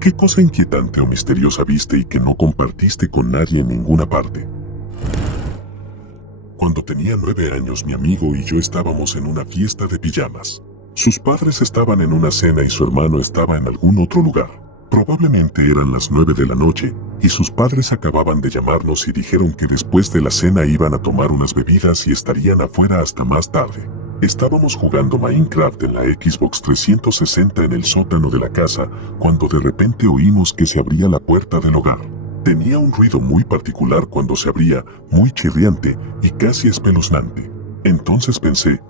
¿Qué cosa inquietante o misteriosa viste y que no compartiste con nadie en ninguna parte? Cuando tenía 9 años, mi amigo y yo estábamos en una fiesta de pijamas. Sus padres estaban en una cena y su hermano estaba en algún otro lugar. Probablemente eran las 9 de la noche, y sus padres acababan de llamarnos y dijeron que después de la cena iban a tomar unas bebidas y estarían afuera hasta más tarde. Estábamos jugando Minecraft en la Xbox 360 en el sótano de la casa, cuando de repente oímos que se abría la puerta del hogar. Tenía un ruido muy particular cuando se abría, muy chirriante y casi espeluznante. Entonces pensé,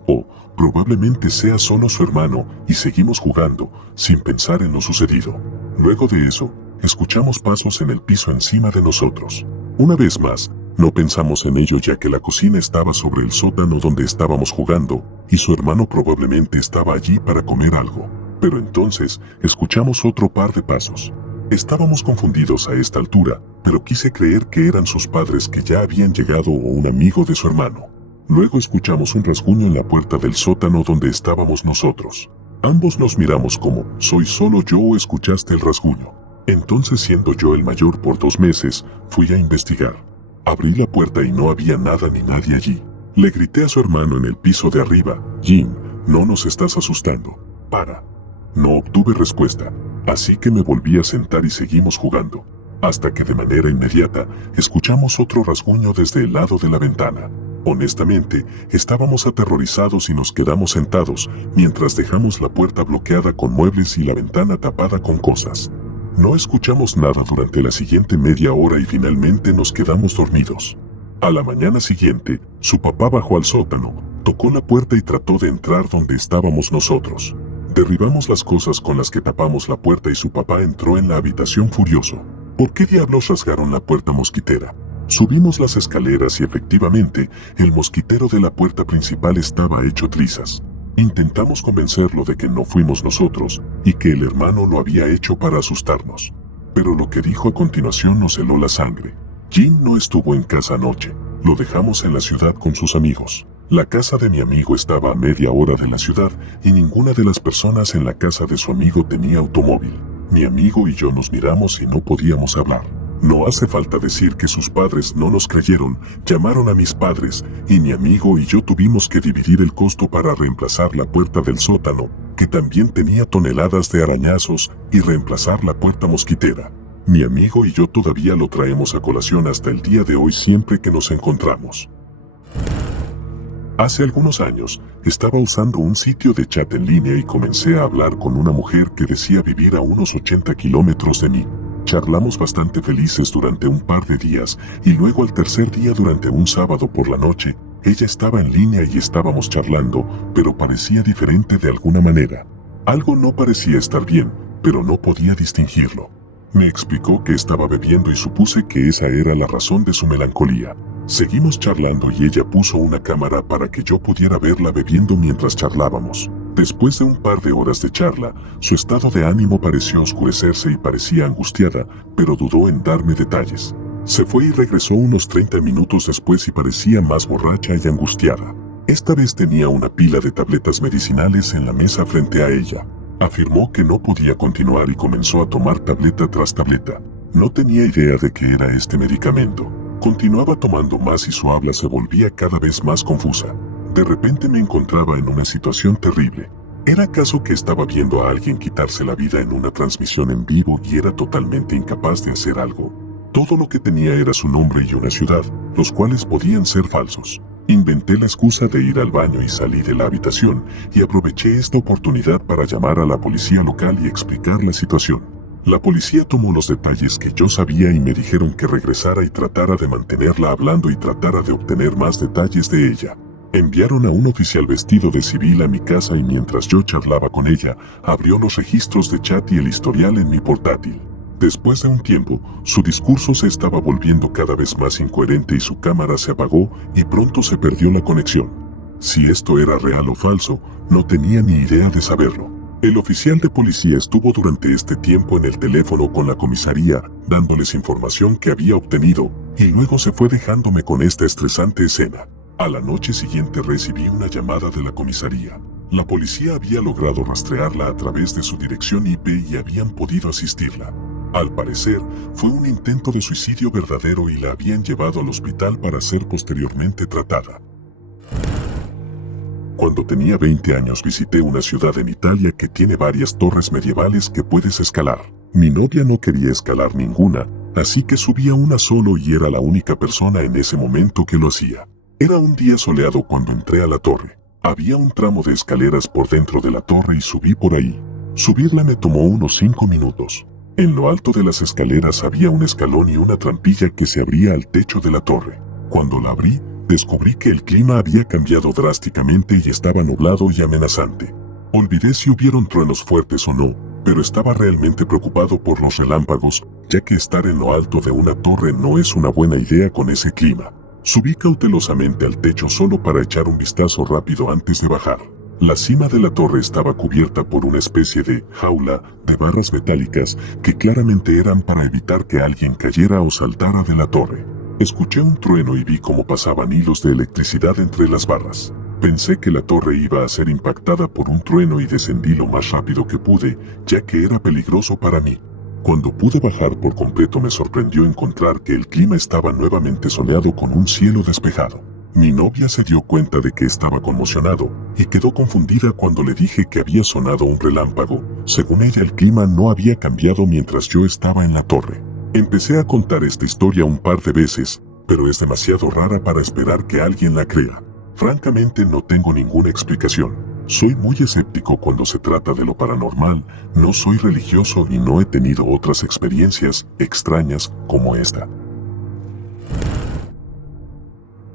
probablemente sea solo su hermano, y seguimos jugando, sin pensar en lo sucedido. Luego de eso, escuchamos pasos en el piso encima de nosotros. Una vez más, no pensamos en ello ya que la cocina estaba sobre el sótano donde estábamos jugando, y su hermano probablemente estaba allí para comer algo. Pero entonces, escuchamos otro par de pasos. Estábamos confundidos a esta altura, pero quise creer que eran sus padres que ya habían llegado o un amigo de su hermano. Luego escuchamos un rasguño en la puerta del sótano donde estábamos nosotros. Ambos nos miramos como, ¿soy solo yo o escuchaste el rasguño? Entonces, siendo yo el mayor por 2 meses, fui a investigar. Abrí la puerta y no había nada ni nadie allí. Le grité a su hermano en el piso de arriba, Jim, no nos estás asustando. Para. No obtuve respuesta, así que me volví a sentar y seguimos jugando. Hasta que de manera inmediata, escuchamos otro rasguño desde el lado de la ventana. Honestamente, estábamos aterrorizados y nos quedamos sentados, mientras dejamos la puerta bloqueada con muebles y la ventana tapada con cosas. No escuchamos nada durante la siguiente media hora y finalmente nos quedamos dormidos. A la mañana siguiente, su papá bajó al sótano, tocó la puerta y trató de entrar donde estábamos nosotros. Derribamos las cosas con las que tapamos la puerta y su papá entró en la habitación furioso. ¿Por qué diablos rasgaron la puerta mosquitera? Subimos las escaleras y efectivamente, el mosquitero de la puerta principal estaba hecho trizas. Intentamos convencerlo de que no fuimos nosotros y que el hermano lo había hecho para asustarnos. Pero lo que dijo a continuación nos heló la sangre. Jim no estuvo en casa anoche. Lo dejamos en la ciudad con sus amigos. La casa de mi amigo estaba a media hora de la ciudad y ninguna de las personas en la casa de su amigo tenía automóvil. Mi amigo y yo nos miramos y no podíamos hablar. No hace falta decir que sus padres no nos creyeron, llamaron a mis padres, y mi amigo y yo tuvimos que dividir el costo para reemplazar la puerta del sótano, que también tenía toneladas de arañazos, y reemplazar la puerta mosquitera. Mi amigo y yo todavía lo traemos a colación hasta el día de hoy siempre que nos encontramos. Hace algunos años, estaba usando un sitio de chat en línea y comencé a hablar con una mujer que decía vivir a unos 80 kilómetros de mí. Charlamos bastante felices durante un par de días y luego al tercer día durante un sábado por la noche, ella estaba en línea y estábamos charlando, pero parecía diferente de alguna manera. Algo no parecía estar bien, pero no podía distinguirlo. Me explicó que estaba bebiendo y supuse que esa era la razón de su melancolía. Seguimos charlando y ella puso una cámara para que yo pudiera verla bebiendo mientras charlábamos. Después de un par de horas de charla, su estado de ánimo pareció oscurecerse y parecía angustiada, pero dudó en darme detalles. Se fue y regresó unos 30 minutos después y parecía más borracha y angustiada. Esta vez tenía una pila de tabletas medicinales en la mesa frente a ella. Afirmó que no podía continuar y comenzó a tomar tableta tras tableta. No tenía idea de qué era este medicamento. Continuaba tomando más y su habla se volvía cada vez más confusa. De repente me encontraba en una situación terrible. ¿Era acaso que estaba viendo a alguien quitarse la vida en una transmisión en vivo y era totalmente incapaz de hacer algo? Todo lo que tenía era su nombre y una ciudad, los cuales podían ser falsos. Inventé la excusa de ir al baño y salí de la habitación, y aproveché esta oportunidad para llamar a la policía local y explicar la situación. La policía tomó los detalles que yo sabía y me dijeron que regresara y tratara de mantenerla hablando y tratara de obtener más detalles de ella. Enviaron a un oficial vestido de civil a mi casa y mientras yo charlaba con ella, abrió los registros de chat y el historial en mi portátil. Después de un tiempo, su discurso se estaba volviendo cada vez más incoherente y su cámara se apagó y pronto se perdió la conexión. Si esto era real o falso, no tenía ni idea de saberlo. El oficial de policía estuvo durante este tiempo en el teléfono con la comisaría, dándoles información que había obtenido, y luego se fue dejándome con esta estresante escena. A la noche siguiente recibí una llamada de la comisaría. La policía había logrado rastrearla a través de su dirección IP y habían podido asistirla. Al parecer, fue un intento de suicidio verdadero y la habían llevado al hospital para ser posteriormente tratada. Cuando tenía 20 años visité una ciudad en Italia que tiene varias torres medievales que puedes escalar. Mi novia no quería escalar ninguna, así que subí a una solo y era la única persona en ese momento que lo hacía. Era un día soleado cuando entré a la torre. Había un tramo de escaleras por dentro de la torre y subí por ahí. Subirla me tomó unos 5 minutos. En lo alto de las escaleras había un escalón y una trampilla que se abría al techo de la torre. Cuando la abrí, descubrí que el clima había cambiado drásticamente y estaba nublado y amenazante. Olvidé si hubieron truenos fuertes o no, pero estaba realmente preocupado por los relámpagos, ya que estar en lo alto de una torre no es una buena idea con ese clima. Subí cautelosamente al techo solo para echar un vistazo rápido antes de bajar. La cima de la torre estaba cubierta por una especie de jaula de barras metálicas que claramente eran para evitar que alguien cayera o saltara de la torre. Escuché un trueno y vi cómo pasaban hilos de electricidad entre las barras. Pensé que la torre iba a ser impactada por un trueno y descendí lo más rápido que pude, ya que era peligroso para mí. Cuando pude bajar por completo me sorprendió encontrar que el clima estaba nuevamente soleado con un cielo despejado. Mi novia se dio cuenta de que estaba conmocionado y quedó confundida cuando le dije que había sonado un relámpago. Según ella, el clima no había cambiado mientras yo estaba en la torre. Empecé a contar esta historia un par de veces, pero es demasiado rara para esperar que alguien la crea. Francamente no tengo ninguna explicación. Soy muy escéptico cuando se trata de lo paranormal, no soy religioso y no he tenido otras experiencias extrañas como esta.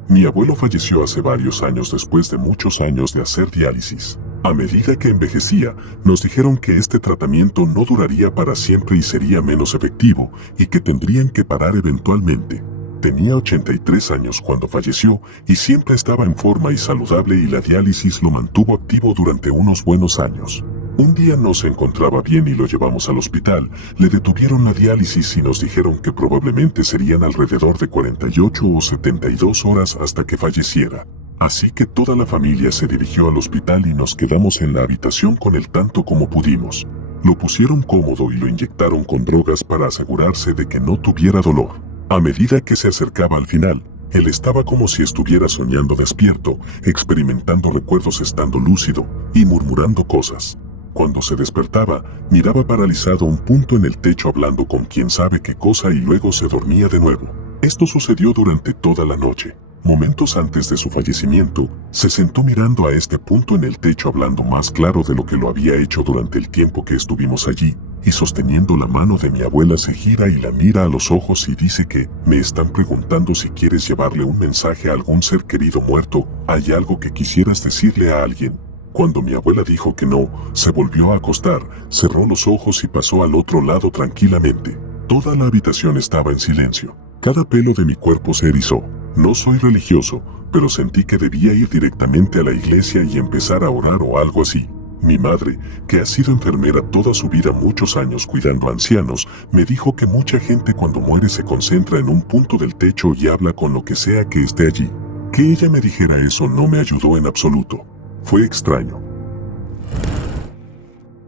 Mi abuelo falleció hace varios años después de muchos años de hacer diálisis. A medida que envejecía, nos dijeron que este tratamiento no duraría para siempre y sería menos efectivo, y que tendrían que parar eventualmente. Tenía 83 años cuando falleció y siempre estaba en forma y saludable y la diálisis lo mantuvo activo durante unos buenos años. Un día no se encontraba bien y lo llevamos al hospital, le detuvieron la diálisis y nos dijeron que probablemente serían alrededor de 48 o 72 horas hasta que falleciera. Así que toda la familia se dirigió al hospital y nos quedamos en la habitación con él tanto como pudimos. Lo pusieron cómodo y lo inyectaron con drogas para asegurarse de que no tuviera dolor. A medida que se acercaba al final, él estaba como si estuviera soñando despierto, experimentando recuerdos estando lúcido y murmurando cosas. Cuando se despertaba, miraba paralizado un punto en el techo hablando con quién sabe qué cosa y luego se dormía de nuevo. Esto sucedió durante toda la noche. Momentos antes de su fallecimiento, se sentó mirando a este punto en el techo hablando más claro de lo que lo había hecho durante el tiempo que estuvimos allí, y sosteniendo la mano de mi abuela se gira y la mira a los ojos y dice que, me están preguntando si quieres llevarle un mensaje a algún ser querido muerto, ¿hay algo que quisieras decirle a alguien? Cuando mi abuela dijo que no, se volvió a acostar, cerró los ojos y pasó al otro lado tranquilamente. Toda la habitación estaba en silencio. Cada pelo de mi cuerpo se erizó. No soy religioso, pero sentí que debía ir directamente a la iglesia y empezar a orar o algo así. Mi madre, que ha sido enfermera toda su vida muchos años cuidando a ancianos, me dijo que mucha gente cuando muere se concentra en un punto del techo y habla con lo que sea que esté allí. Que ella me dijera eso no me ayudó en absoluto. Fue extraño.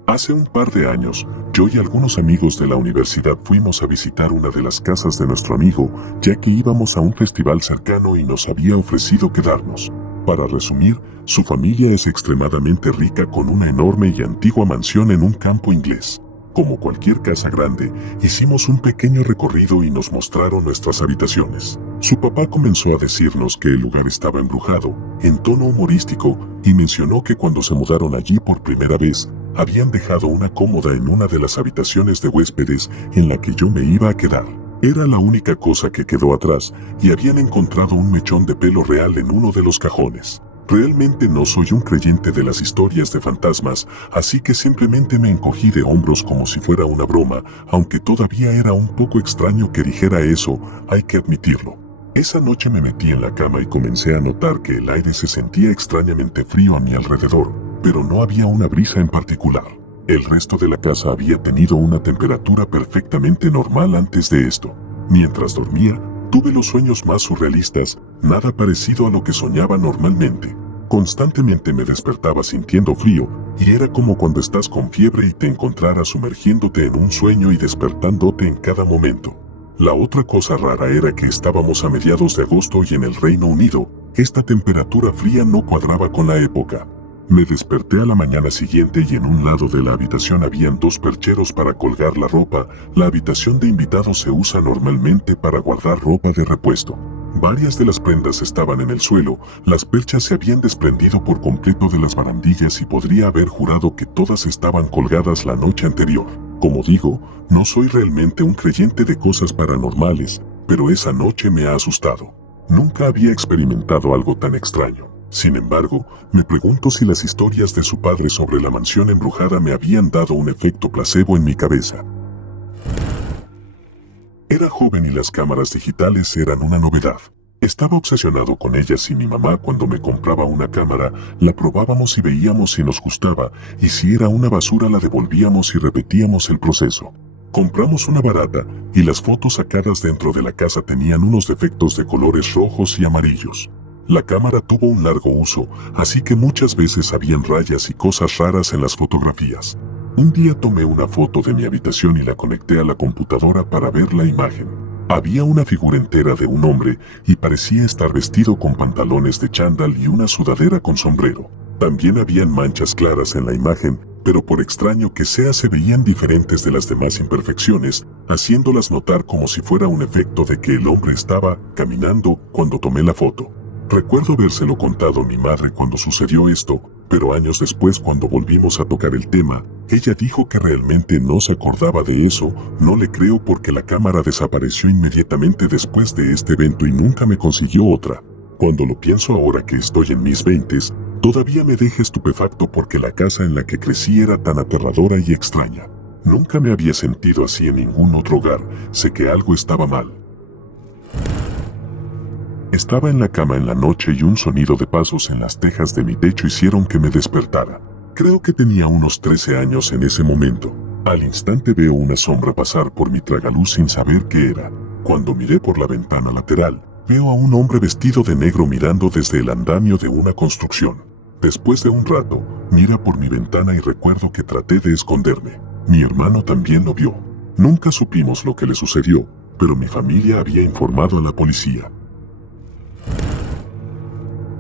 Hace un par de años, yo y algunos amigos de la universidad fuimos a visitar una de las casas de nuestro amigo, ya que íbamos a un festival cercano y nos había ofrecido quedarnos. Para resumir, su familia es extremadamente rica con una enorme y antigua mansión en un campo inglés. Como cualquier casa grande, hicimos un pequeño recorrido y nos mostraron nuestras habitaciones. Su papá comenzó a decirnos que el lugar estaba embrujado, en tono humorístico, y mencionó que cuando se mudaron allí por primera vez, habían dejado una cómoda en una de las habitaciones de huéspedes en la que yo me iba a quedar. Era la única cosa que quedó atrás y habían encontrado un mechón de pelo real en uno de los cajones. Realmente no soy un creyente de las historias de fantasmas, así que simplemente me encogí de hombros como si fuera una broma, aunque todavía era un poco extraño que dijera eso, hay que admitirlo. Esa noche me metí en la cama y comencé a notar que el aire se sentía extrañamente frío a mi alrededor, pero no había una brisa en particular. El resto de la casa había tenido una temperatura perfectamente normal antes de esto. Mientras dormía, tuve los sueños más surrealistas, nada parecido a lo que soñaba normalmente. Constantemente me despertaba sintiendo frío, y era como cuando estás con fiebre y te encontraras sumergiéndote en un sueño y despertándote en cada momento. La otra cosa rara era que estábamos a mediados de agosto y en el Reino Unido, esta temperatura fría no cuadraba con la época. Me desperté a la mañana siguiente y en un lado de la habitación habían 2 percheros para colgar la ropa. La habitación de invitados se usa normalmente para guardar ropa de repuesto. Varias de las prendas estaban en el suelo, las perchas se habían desprendido por completo de las barandillas y podría haber jurado que todas estaban colgadas la noche anterior. Como digo, no soy realmente un creyente de cosas paranormales, pero esa noche me ha asustado. Nunca había experimentado algo tan extraño. Sin embargo, me pregunto si las historias de su padre sobre la mansión embrujada me habían dado un efecto placebo en mi cabeza. Era joven y las cámaras digitales eran una novedad. Estaba obsesionado con ellas y mi mamá cuando me compraba una cámara, la probábamos y veíamos si nos gustaba, y si era una basura la devolvíamos y repetíamos el proceso. Compramos una barata, y las fotos sacadas dentro de la casa tenían unos defectos de colores rojos y amarillos. La cámara tuvo un largo uso, así que muchas veces habían rayas y cosas raras en las fotografías. Un día tomé una foto de mi habitación y la conecté a la computadora para ver la imagen. Había una figura entera de un hombre y parecía estar vestido con pantalones de chándal y una sudadera con sombrero. También habían manchas claras en la imagen, pero por extraño que sea se veían diferentes de las demás imperfecciones, haciéndolas notar como si fuera un efecto de que el hombre estaba caminando cuando tomé la foto. Recuerdo habérselo contado a mi madre cuando sucedió esto, pero años después cuando volvimos a tocar el tema, ella dijo que realmente no se acordaba de eso. No le creo porque la cámara desapareció inmediatamente después de este evento y nunca me consiguió otra. Cuando lo pienso ahora que estoy en mis 20s, todavía me deja estupefacto porque la casa en la que crecí era tan aterradora y extraña. Nunca me había sentido así en ningún otro hogar, sé que algo estaba mal. Estaba en la cama en la noche y un sonido de pasos en las tejas de mi techo hicieron que me despertara. Creo que tenía unos 13 años en ese momento. Al instante veo una sombra pasar por mi tragaluz sin saber qué era. Cuando miré por la ventana lateral, veo a un hombre vestido de negro mirando desde el andamio de una construcción. Después de un rato, mira por mi ventana y recuerdo que traté de esconderme. Mi hermano también lo vio. Nunca supimos lo que le sucedió, pero mi familia había informado a la policía.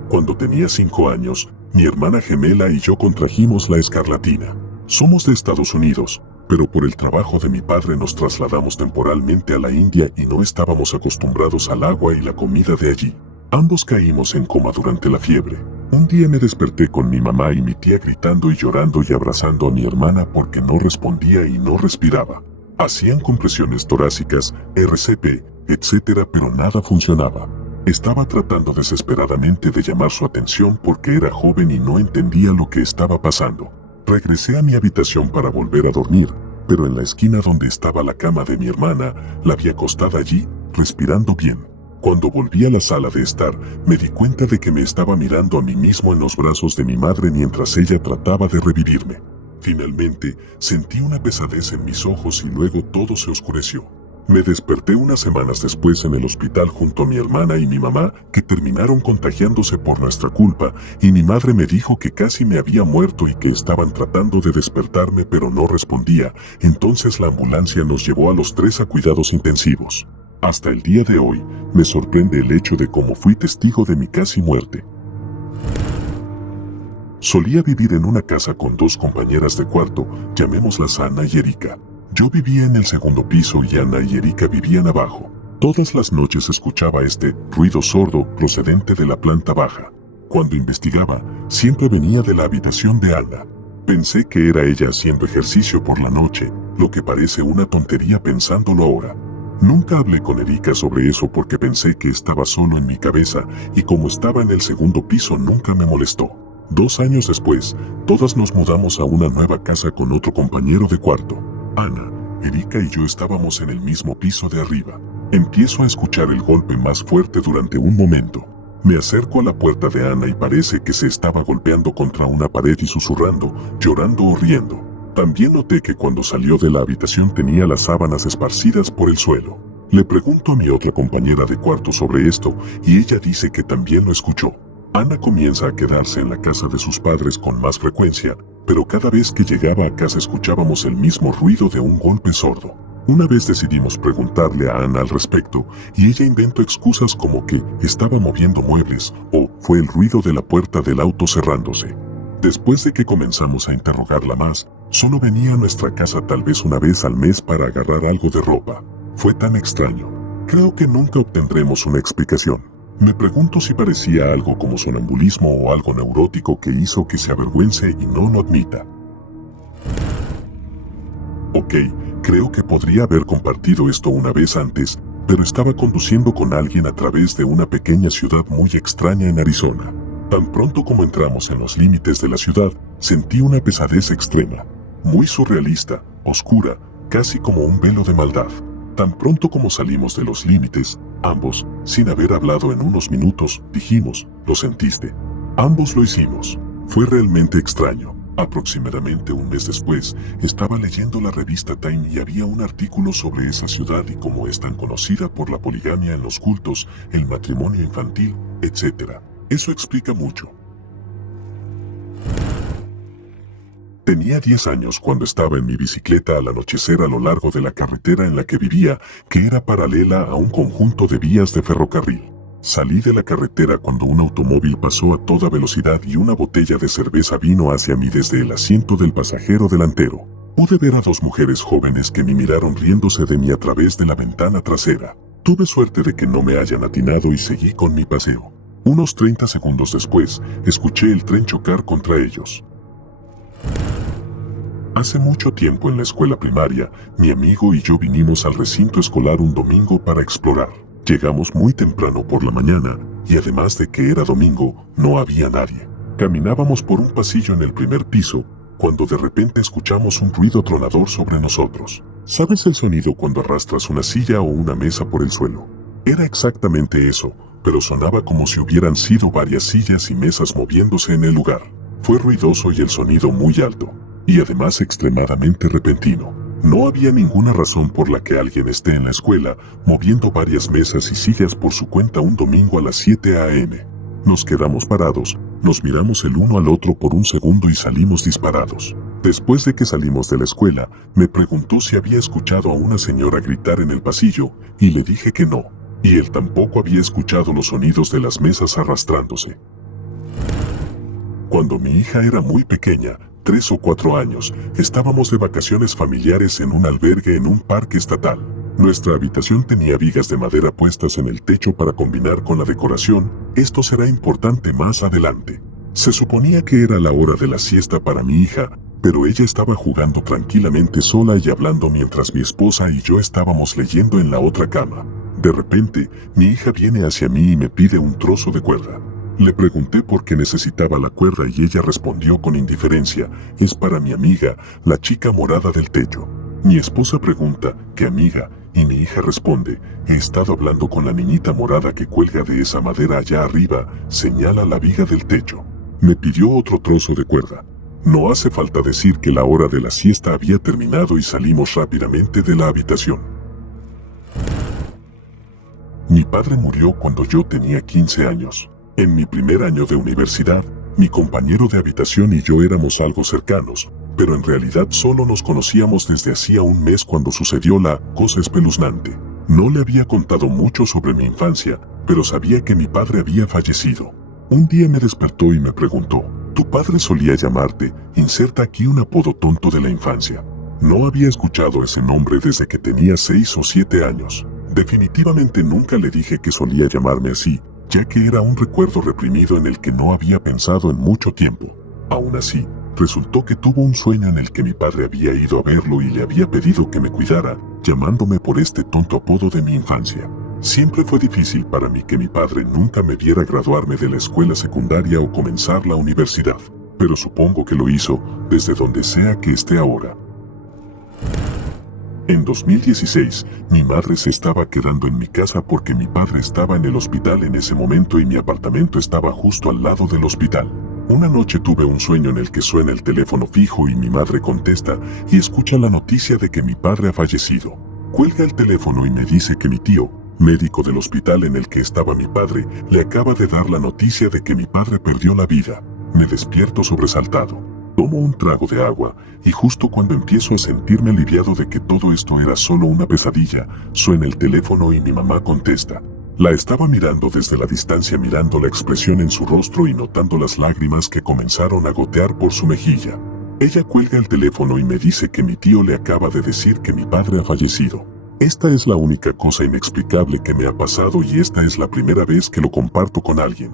Cuando tenía 5 años, mi hermana gemela y yo contrajimos la escarlatina. Somos de Estados Unidos, pero por el trabajo de mi padre nos trasladamos temporalmente a la India y no estábamos acostumbrados al agua y la comida de allí. Ambos caímos en coma durante la fiebre. Un día me desperté con mi mamá y mi tía gritando y llorando y abrazando a mi hermana porque no respondía y no respiraba. Hacían compresiones torácicas, RCP, etc., pero nada funcionaba. Estaba tratando desesperadamente de llamar su atención porque era joven y no entendía lo que estaba pasando. Regresé a mi habitación para volver a dormir, pero en la esquina donde estaba la cama de mi hermana, la vi acostada allí, respirando bien. Cuando volví a la sala de estar, me di cuenta de que me estaba mirando a mí mismo en los brazos de mi madre mientras ella trataba de revivirme. Finalmente, sentí una pesadez en mis ojos y luego todo se oscureció. Me desperté unas semanas después en el hospital junto a mi hermana y mi mamá, que terminaron contagiándose por nuestra culpa, y mi madre me dijo que casi me había muerto y que estaban tratando de despertarme pero no respondía. Entonces la ambulancia nos llevó a los 3 a cuidados intensivos. Hasta el día de hoy, me sorprende el hecho de cómo fui testigo de mi casi muerte. Solía vivir en una casa con 2 compañeras de cuarto, llamémoslas Ana y Erika. Yo vivía en el segundo piso y Ana y Erika vivían abajo. Todas las noches escuchaba este ruido sordo procedente de la planta baja. Cuando investigaba, siempre venía de la habitación de Ana. Pensé que era ella haciendo ejercicio por la noche, lo que parece una tontería pensándolo ahora. Nunca hablé con Erika sobre eso porque pensé que estaba solo en mi cabeza y como estaba en el segundo piso nunca me molestó. 2 años después, todas nos mudamos a una nueva casa con otro compañero de cuarto. Ana, Erika y yo estábamos en el mismo piso de arriba. Empiezo a escuchar el golpe más fuerte durante un momento. Me acerco a la puerta de Ana y parece que se estaba golpeando contra una pared y susurrando, llorando o riendo. También noté que cuando salió de la habitación tenía las sábanas esparcidas por el suelo. Le pregunto a mi otra compañera de cuarto sobre esto y ella dice que también lo escuchó. Ana comienza a quedarse en la casa de sus padres con más frecuencia, pero cada vez que llegaba a casa escuchábamos el mismo ruido de un golpe sordo. Una vez decidimos preguntarle a Ana al respecto y ella inventó excusas como que estaba moviendo muebles o fue el ruido de la puerta del auto cerrándose. Después de que comenzamos a interrogarla más, solo venía a nuestra casa tal vez una vez al mes para agarrar algo de ropa. Fue tan extraño. Creo que nunca obtendremos una explicación. Me pregunto si parecía algo como sonambulismo o algo neurótico que hizo que se avergüence y no lo admita. Ok, creo que podría haber compartido esto una vez antes, pero estaba conduciendo con alguien a través de una pequeña ciudad muy extraña en Arizona. Tan pronto como entramos en los límites de la ciudad, sentí una pesadez extrema, muy surrealista, oscura, casi como un velo de maldad. Tan pronto como salimos de los límites, ambos, sin haber hablado en unos minutos, dijimos, ¿lo sentiste? Ambos lo hicimos. Fue realmente extraño. Aproximadamente un mes después, estaba leyendo la revista Time y había un artículo sobre esa ciudad y cómo es tan conocida por la poligamia en los cultos, el matrimonio infantil, etc. Eso explica mucho. Tenía 10 años cuando estaba en mi bicicleta al anochecer a lo largo de la carretera en la que vivía, que era paralela a un conjunto de vías de ferrocarril. Salí de la carretera cuando un automóvil pasó a toda velocidad y una botella de cerveza vino hacia mí desde el asiento del pasajero delantero. Pude ver a dos mujeres jóvenes que me miraron riéndose de mí a través de la ventana trasera. Tuve suerte de que no me hayan atinado y seguí con mi paseo. Unos 30 segundos después, escuché el tren chocar contra ellos. Hace mucho tiempo en la escuela primaria, mi amigo y yo vinimos al recinto escolar un domingo para explorar. Llegamos muy temprano por la mañana, y además de que era domingo, no había nadie. Caminábamos por un pasillo en el primer piso, cuando de repente escuchamos un ruido tronador sobre nosotros. ¿Sabes el sonido cuando arrastras una silla o una mesa por el suelo? Era exactamente eso, pero sonaba como si hubieran sido varias sillas y mesas moviéndose en el lugar. Fue ruidoso y el sonido muy alto, y además extremadamente repentino. No había ninguna razón por la que alguien esté en la escuela moviendo varias mesas y sillas por su cuenta un domingo a las 7 a.m. Nos quedamos parados, nos miramos el uno al otro por un segundo y salimos disparados. Después de que salimos de la escuela, me preguntó si había escuchado a una señora gritar en el pasillo, y le dije que no, y él tampoco había escuchado los sonidos de las mesas arrastrándose. Cuando mi hija era muy pequeña, 3 o 4 años, estábamos de vacaciones familiares en un albergue en un parque estatal. Nuestra habitación tenía vigas de madera puestas en el techo para combinar con la decoración. Esto será importante más adelante. Se suponía que era la hora de la siesta para mi hija, pero ella estaba jugando tranquilamente sola y hablando mientras mi esposa y yo estábamos leyendo en la otra cama. De repente, mi hija viene hacia mí y me pide un trozo de cuerda. Le pregunté por qué necesitaba la cuerda y ella respondió con indiferencia, es para mi amiga, la chica morada del techo. Mi esposa pregunta, ¿qué amiga? Y mi hija responde, he estado hablando con la niñita morada que cuelga de esa madera allá arriba, señala la viga del techo. Me pidió otro trozo de cuerda. No hace falta decir que la hora de la siesta había terminado y salimos rápidamente de la habitación. Mi padre murió cuando yo tenía 15 años. En mi primer año de universidad, mi compañero de habitación y yo éramos algo cercanos, pero en realidad solo nos conocíamos desde hacía un mes cuando sucedió la cosa espeluznante. No le había contado mucho sobre mi infancia, pero sabía que mi padre había fallecido. Un día me despertó y me preguntó, ¿tu padre solía llamarte? Inserta aquí un apodo tonto de la infancia. No había escuchado ese nombre desde que tenía 6 o 7 años. Definitivamente nunca le dije que solía llamarme así, ya que era un recuerdo reprimido en el que no había pensado en mucho tiempo. Aún así, resultó que tuvo un sueño en el que mi padre había ido a verlo y le había pedido que me cuidara, llamándome por este tonto apodo de mi infancia. Siempre fue difícil para mí que mi padre nunca me viera graduarme de la escuela secundaria o comenzar la universidad, pero supongo que lo hizo desde donde sea que esté ahora. En 2016, mi madre se estaba quedando en mi casa porque mi padre estaba en el hospital en ese momento y mi apartamento estaba justo al lado del hospital. Una noche tuve un sueño en el que suena el teléfono fijo y mi madre contesta y escucha la noticia de que mi padre ha fallecido. Cuelga el teléfono y me dice que mi tío, médico del hospital en el que estaba mi padre, le acaba de dar la noticia de que mi padre perdió la vida. Me despierto sobresaltado. Tomo un trago de agua, y justo cuando empiezo a sentirme aliviado de que todo esto era solo una pesadilla, suena el teléfono y mi mamá contesta. La estaba mirando desde la distancia, mirando la expresión en su rostro y notando las lágrimas que comenzaron a gotear por su mejilla. Ella cuelga el teléfono y me dice que mi tío le acaba de decir que mi padre ha fallecido. Esta es la única cosa inexplicable que me ha pasado y esta es la primera vez que lo comparto con alguien.